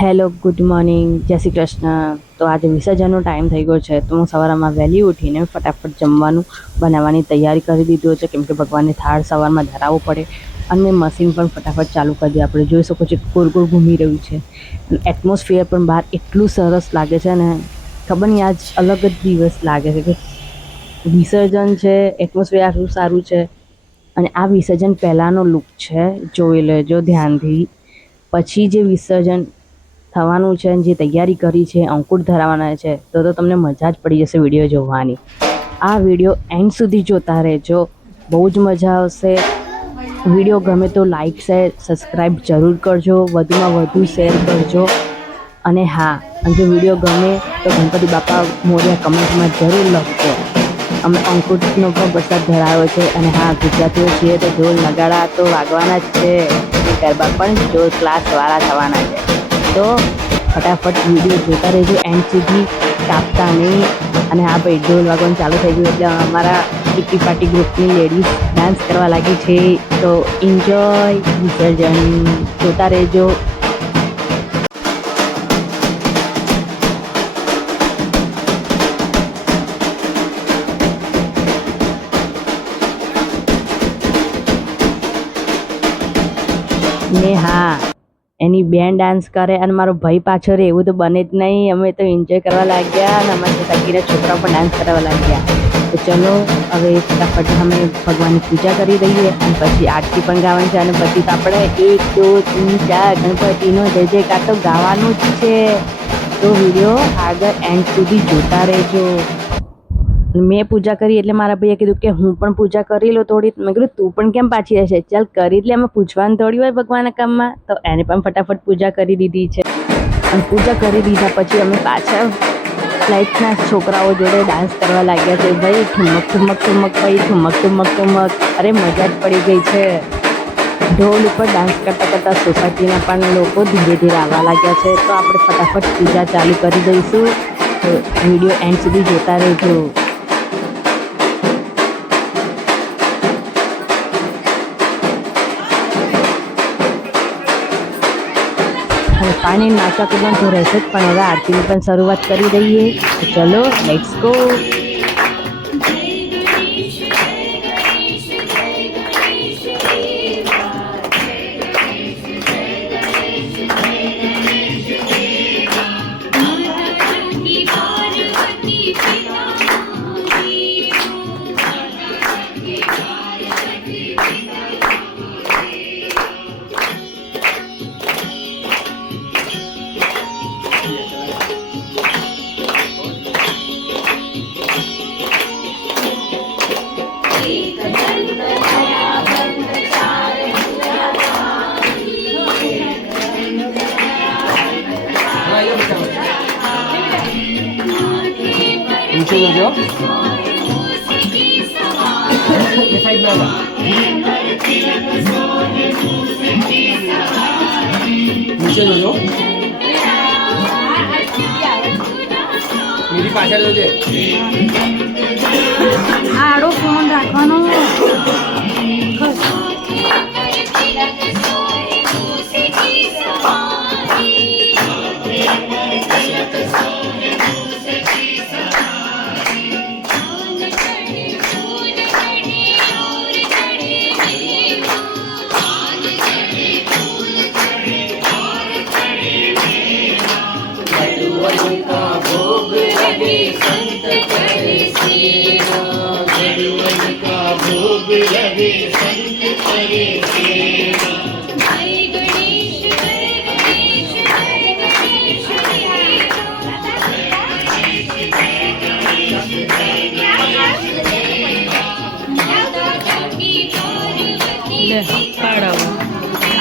Hello, good morning, જય શ્રી કૃષ્ણ. તો આજે વિસર્જનનો ટાઈમ થઈ ગયો છે, તો હું સવારમાં વહેલી ઉઠીને ફટાફટ જમવાનું બનાવવાની તૈયારી કરી દીધો છે, કેમ કે ભગવાનને થાળ સવારમાં ધરાવવો પડે. અને મેં મશીન પણ ફટાફટ ચાલુ કરી દીધું. આપણે જોઈ શકો છો ગોળ ગોળ ઘૂમી રહ્યું છે. એટમોસ્ફિયર પણ બહાર એટલું સરસ લાગે છે ને, ખબર નહીં આજ અલગ જ દિવસ લાગે છે કે વિસર્જન છે. એટમોસ્ફિયર આટલું સારું છે. અને આ વિસર્જન પહેલાંનો લુક છે, જોઈ લેજો ધ્યાનથી. પછી જે વિસર્જન થવાનું છે, જે તૈયારી કરી છે, અંકુટ ધરાવવાના છે, તો તમને મજા જ પડી જશે વિડીયો જોવાની. આ વિડીયો એન્ડ સુધી જોતા રહેજો, બહુ જ મજા આવશે. વિડીયો ગમે તો લાઈક શેર સબસ્ક્રાઈબ જરૂર કરજો, વધુમાં વધુ શેર કરજો. અને હા, જો વિડીયો ગમે તો ગણપતિ બાપા મોરયા કમેન્ટમાં જરૂર લખજો. અમે અંકુટનો પણ પ્રસાદ ધરાવ્યો છે. અને હા, ગુજરાતીઓ છીએ તો ઢોલ નગાડા તો વાગવાના જ છે. ગરબા પણ જોર ક્લાસવાળા થવાના છે. તો ફટાફટ વિડીયો જોતા રહેજો એન્ડ સુધી, કાપતા નહીં. અને હા ભાઈ, ઢોલ વાગવાનું ચાલુ થઈ ગયું એટલે અમારા કિટી પાર્ટી ગ્રુપની લેડીઝ ડાન્સ કરવા લાગી છે. તો એન્જોય વિસર્જન, જોતા રહેજો. ને હા, એની બેન ડાન્સ કરે અને મારો ભાઈ પાછળ એવું તો બને જ નહીં. અમે તો એન્જોય કરવા લાગ્યા અને અમારી સગીના છોકરાઓ પણ ડાન્સ કરવા લાગ્યા. તો ચલો હવે ફટાફટ અમે ભગવાનની પૂજા કરી દઈએ અને પછી આરતી પણ ગાવાની છે. અને પછી તો આપણે 1 2 3 4 ગણપતિનો જય જયકાર તો ગાવાનું જ છે. તો વિડીયો આગળ એન્ડ સુધી જોતા રહેજો. મેં પૂજા કરી એટલે મારા ભાઈએ કીધું કે હું પણ પૂજા કરી લો થોડી. મેં કીધું તું પણ કેમ પાછી રહેશે, ચાલ કરી એટલે અમે પૂછવાનું થોડી હોય ભગવાનના કામમાં. તો એને પણ ફટાફટ પૂજા કરી દીધી છે. અને પૂજા કરી દીધા પછી અમે પાછા ફ્લાઇટના છોકરાઓ જોડે ડાન્સ કરવા લાગ્યા છે. ભાઈ ઠુમક ઠુમક ઠુમક, ભાઈ ઠુમક ઠુમક ઠુમક. અરે મજા જ પડી ગઈ છે. ઢોલ ઉપર ડાન્સ કરતાં કરતાં સોસાયટીના પણ લોકો ધીરે ધીરે આવવા લાગ્યા છે. તો આપણે ફટાફટ પૂજા ચાલુ કરી દઈશું. તો વિડીયો એન્ડ સુધી જોતા રહેજો. અને પાણી નાચા કૂદવાનું તો રહેશે જ, પણ હવે આરતીની પણ શરૂઆત કરી દઈએ. તો ચલો, લેટ્સ ગો. नीचे जो ये साइड में आना, नीचे जो मेरी पाछળ જોજે. આડો ફોન રાખવાનો.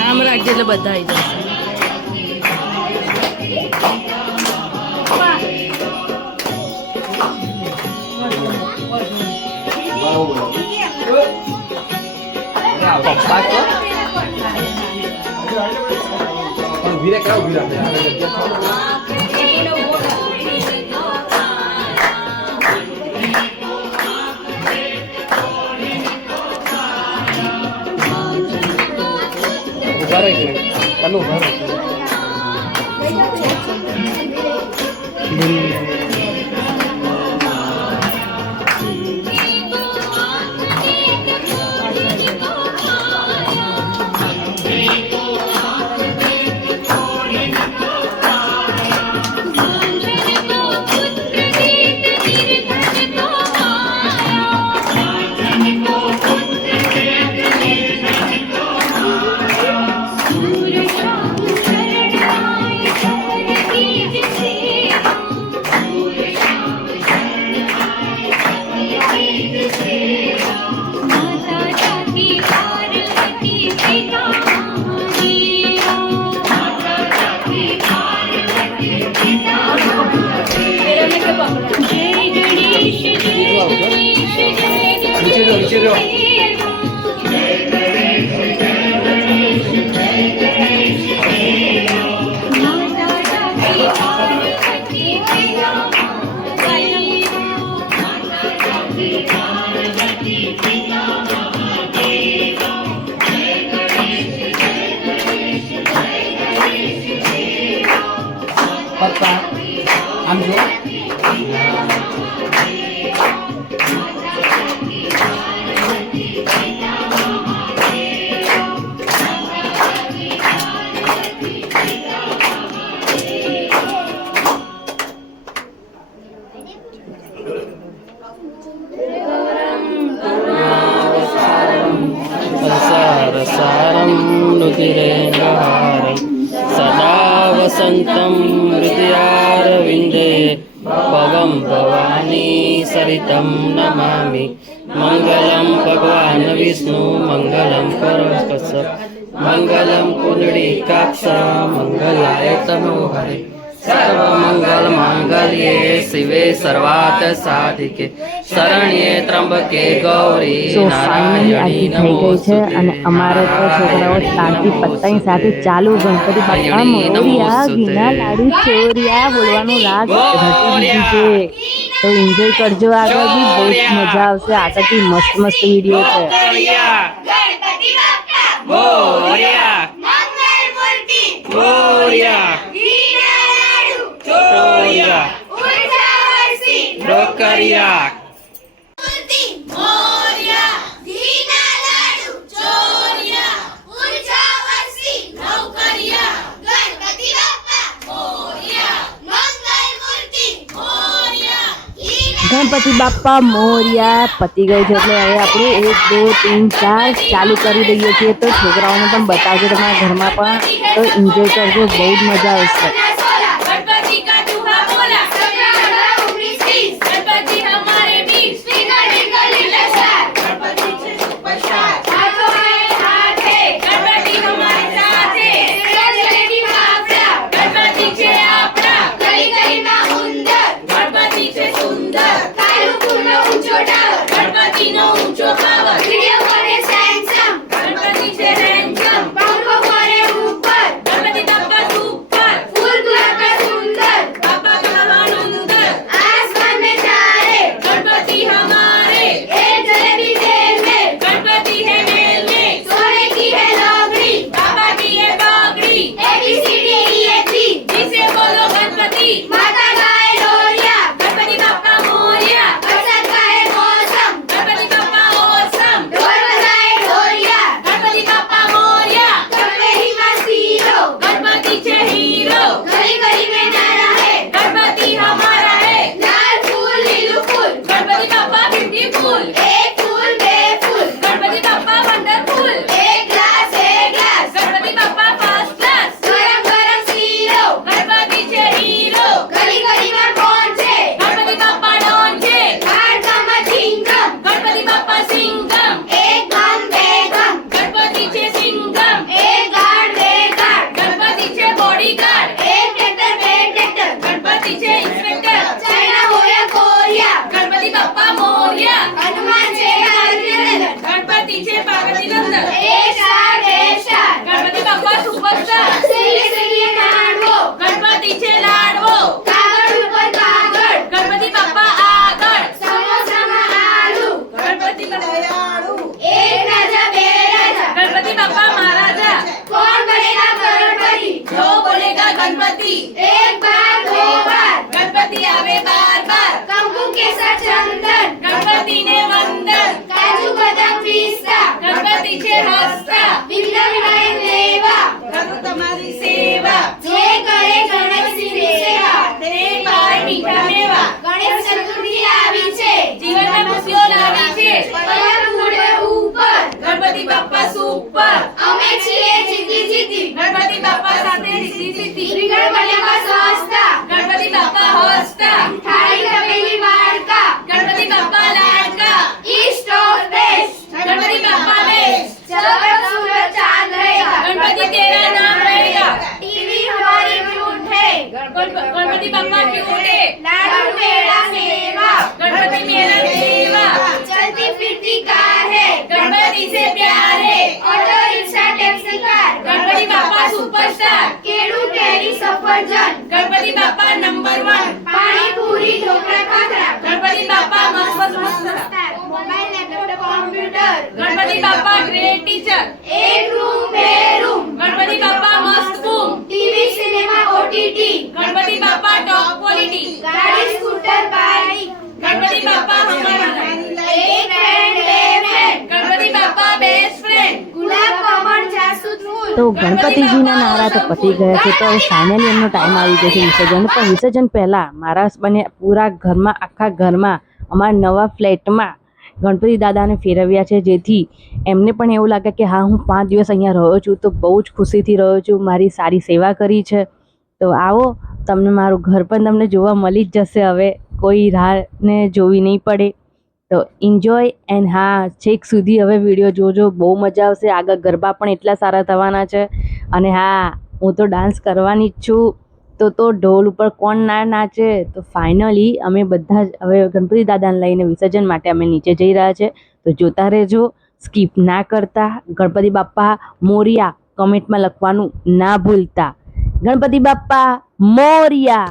આમ રાખજે એટલે બધા આવી જશે. ઉભી રહે ઉભી રહે. ઉભા રહે ચાલુ ઉભા રહે. નીચે રહ્યો પપ્પા આમ જો संसारसारं नुतिरेन्द्रहारं सदा वसन्तं हृदयारविन्दे भवं भवानी सरितं नमामि मङ्गलं भगवान् विष्णु मङ्गलं परमहंस मङ्गलं पुण्डरीकाक्ष मङ्गलाय तनोहरे सर्वमङ्गलमाङ्गल्ये शिवे सर्वार्थ साधिके शरण्ये त्र्यंबके गौरी સો ફાઇનલી આરતી થઈ ગઈ છે અને અમારે તો છોકરાઓ શાંતિ પત્તાની સાથે ચાલુ ગણપતિ બાપા મોરિયા ઘીના લાડુ ચોરિયા બોલવાનું રાગ રટી દીધું છે તો એન્જોય કરજો આગળ બી બહુ જ મજા આવશે આગળથી મસ્ત મસ્ત વિડીયો છે ગણપતિ બાપા મોરિયા મંગલમૂર્તિ મોરિયા ઘીના લાડુ ચોરિયા ઉર્જા વર્ષી રોકરિયા ગણપતિ બાપા મોરિયા પતી ગયું છે એટલે હવે આપણે 1 2 3 4 ચાલુ કરી દઈએ છીએ તો છોકરાઓને પણ બતાવજો તમારા ઘરમાં પણ તો એન્જોય કરજો બહુ જ મજા આવશે ગણપતિ गणपति एक बार दो बार गणपति आवे बार बार कंकु केसर चंदन गणपति ने वंदन काजू बदाम पिस्ता गणपति छे हस्ता विघ्न विनायक देवा करू तुम्हारी सेवा जे करे गणेशजी ની સેવા તે પાય મીઠા મેવા ગણેશ ચતુર્થી આવી છે જીવનમાં ખુશીઓ લાવી છે પલક ઉડે ઉપર ગણપતિ બાપ્પા સુપર અમે છીએ જીતી જીતી ગણપતિ બાપ્પા સાથે જીતી જીતી વિઘ્ન બન્યા સહસ્તા ગણપતિ બાપ્પા હસતા થાળી તપેલી વાળકા ગણપતિ બાપ્પા લાડકા east of best Ganpati Bappa best जब तक सूरज चांद रहेगा गणपति तेरा नाम रहेगा टीवी हमारी क्यूट है गणपति बाप्पा क्यूट है लाडू मेरा सेवा गणपति मेरा देवा चलती फिरती कार है गणपति से प्यार है auto rickshaw taxi car Ganpati Bappa superstar केड़ू केरी सफरजन गणपति बाप्पा नंबर 1 पानी पूरी ढोकळा खाखरा गणपति बाप्पा मस्त मस्त mobile laptop computer Ganpati Bappa great teacher एक रूम बेडरूम गणपति बाप्पा मस्त room TV cinema OTT Ganpati Bappa top quality गाड़ी स्कूटर बाइक गणपति बाप्पा हमारा एक friend Ganpati Bappa best friend गुलाब कमल जासूद फूल તો ગણપતિજીના નારા તો પતી ગયા છે. તો હવે ફાઇનલી એમનો ટાઈમ આવી ગયો છે વિસર્જન. પણ વિસર્જન પહેલાં મારા બંને પૂરા ઘરમાં આખા ઘરમાં અમારા નવા ફ્લેટમાં ગણપતિ દાદાને ફેરવ્યા છે, જેથી એમને પણ એવું લાગે કે હા હું 5 દિવસ અહીંયા રહ્યો છું તો બહુ જ ખુશીથી રહ્યો છું, મારી સારી સેવા કરી છે. તો આવો, તમને મારું ઘર પણ તમને જોવા મળી જ જશે. હવે કોઈ રાહને જોવી નહીં પડે. તો એન્જોય એન્ડ હા, છેક સુધી હવે વિડીયો જોજો, બહુ મજા આવશે. આગળ ગરબા પણ એટલા સારા થવાના છે. અને હા, હું તો ડાન્સ કરવાની જ છું. તો ઢોલ ઉપર કોણ ના નાચે. તો ફાઇનલી અમે બધા જ હવે ગણપતિ દાદાને લઈને વિસર્જન માટે અમે નીચે જઈ રહ્યા છે. તો જોતા રહેજો, સ્કીપ ના કરતા. ગણપતિ બાપ્પા મોરિયા કમેન્ટમાં લખવાનું ના ભૂલતા. ગણપતિ બાપ્પા મોરિયા.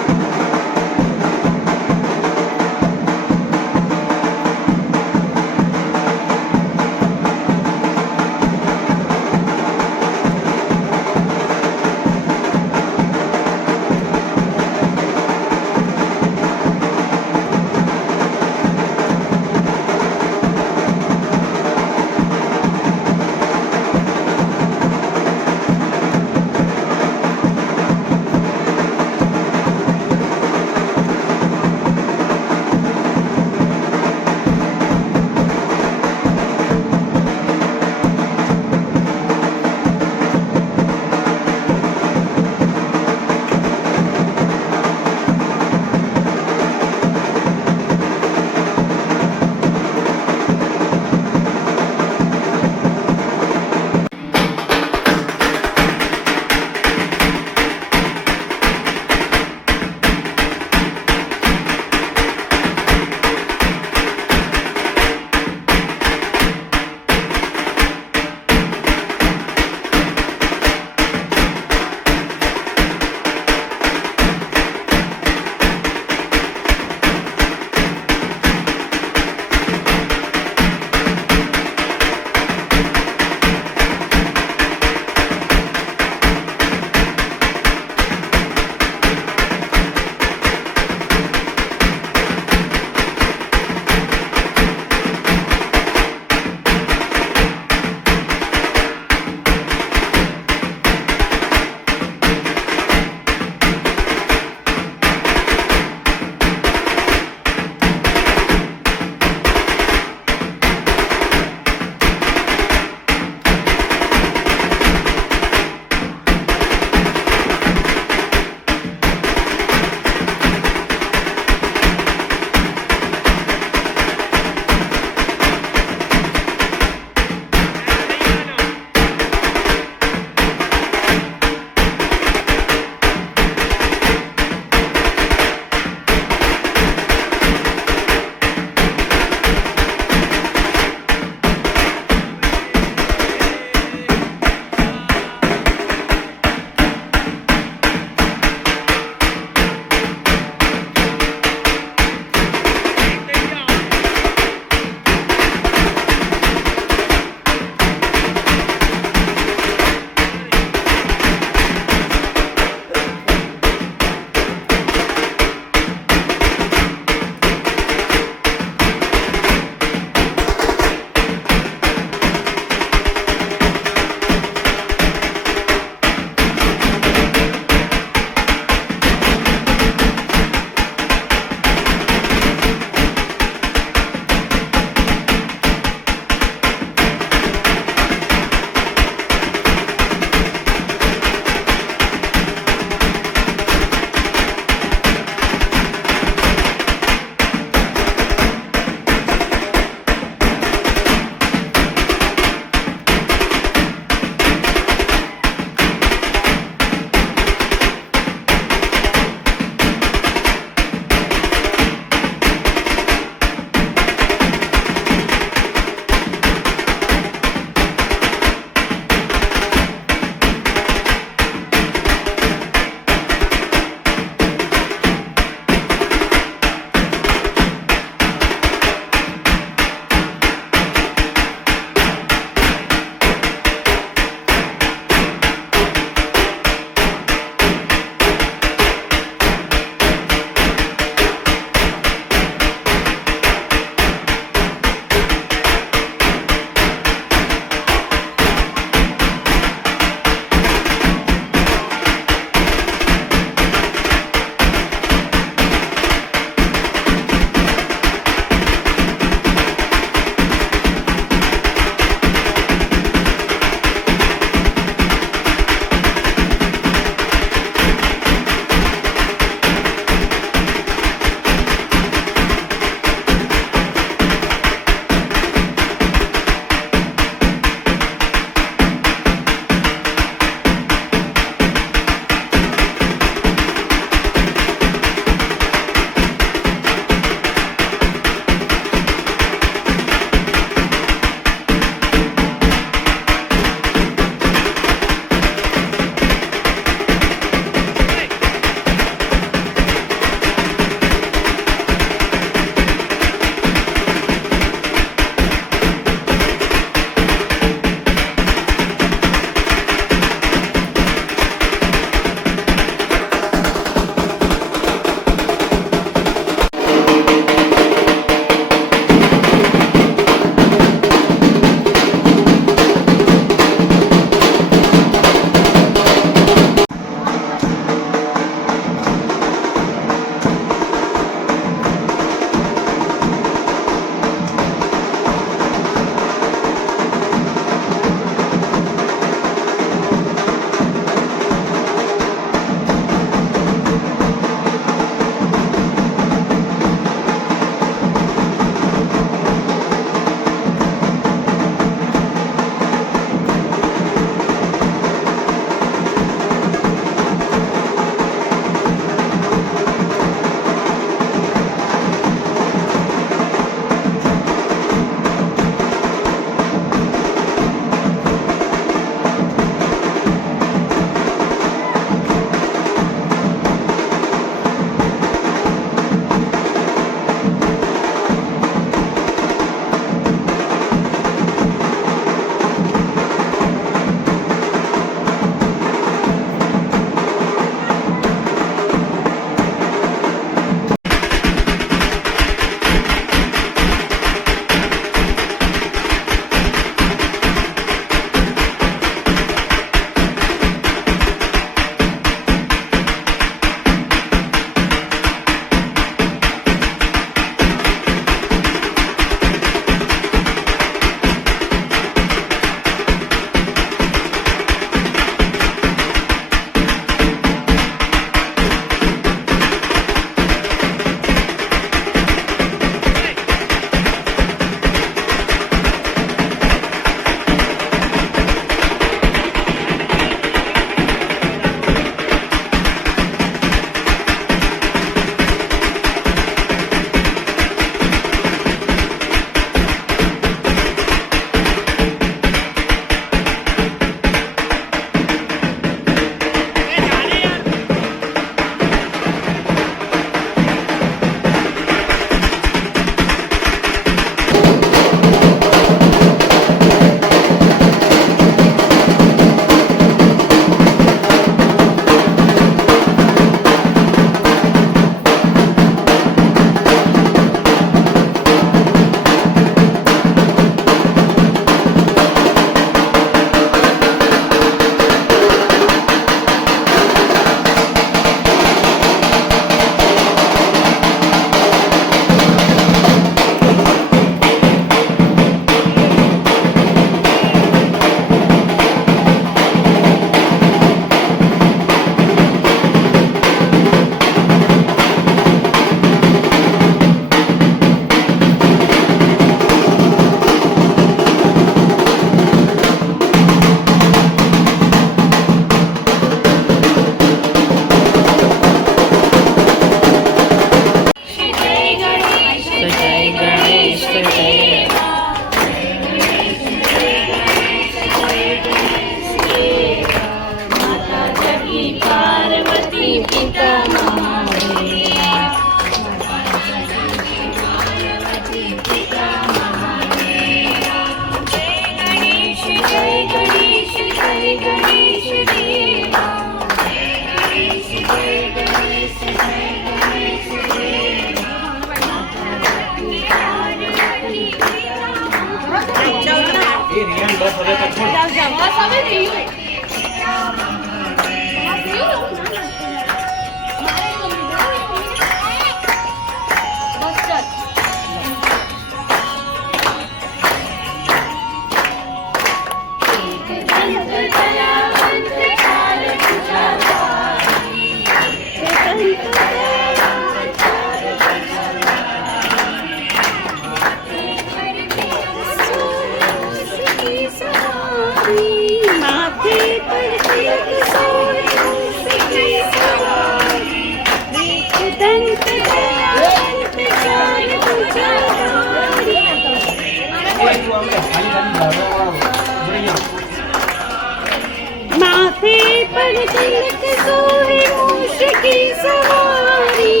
लाल तिलक सोहे मूष की सवारी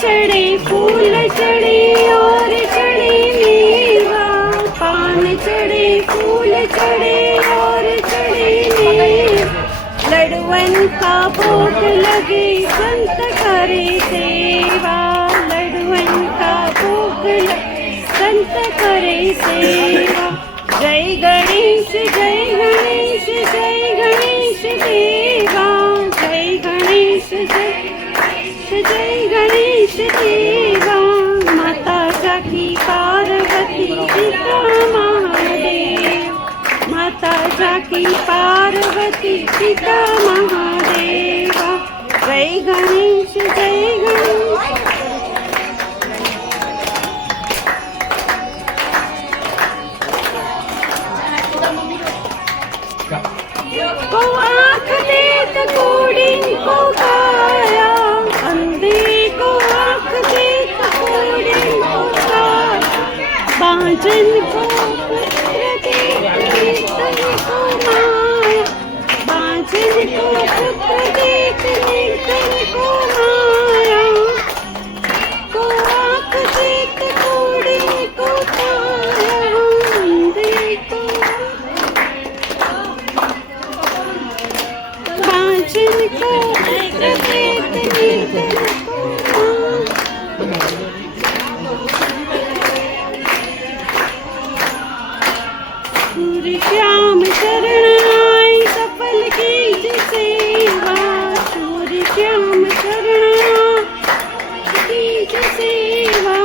चढ़े फूल चढ़े और चढ़े मेवा पान चढ़े फूल चढ़े और चढ़े मेवा लडवन का भोग लगे संत करे सेवा लडवन का भोग लगे संत करे सेवा जय गणेश जय गणेश जय गणेश देवा जय गणेश जय गणेश देवा माता जाकी पार्वती पिता महादेव माता जाकी पार्वती पिता महादेवा जय गणेश जय गणेश को आँख देत कोड़ी को काया अंधे को आँख देत कोड़ी को काया बांझन को पुत्र देत निर्धन को माया बांझन को पुत्र देत निर्धन को माया को आँख देत कोड़ी को काया अंधे को जिनको सूर्य श्याम शरण आए सफल कीज सेवा सूर्य श्याम शरण कीज सेवा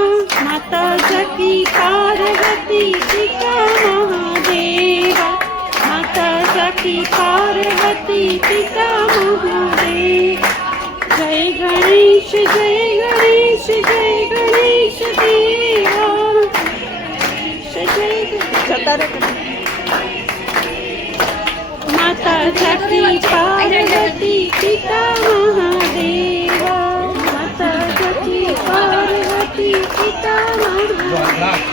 माता जकी पार्वती पिता महादेवा माता जकी पार्वती पिता महादेव जय गणेश जय गणेश जय गणेश देवा माता जकी पार्वती पिता महादेवा माता जकी पार्वती पिता महादेव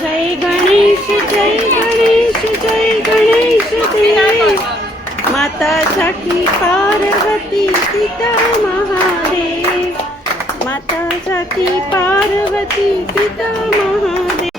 जय गणेश जय गणेश जय गणेश देव माता जाकी पार्वती पिता महादेव माता जाकी पार्वती पिता महादेव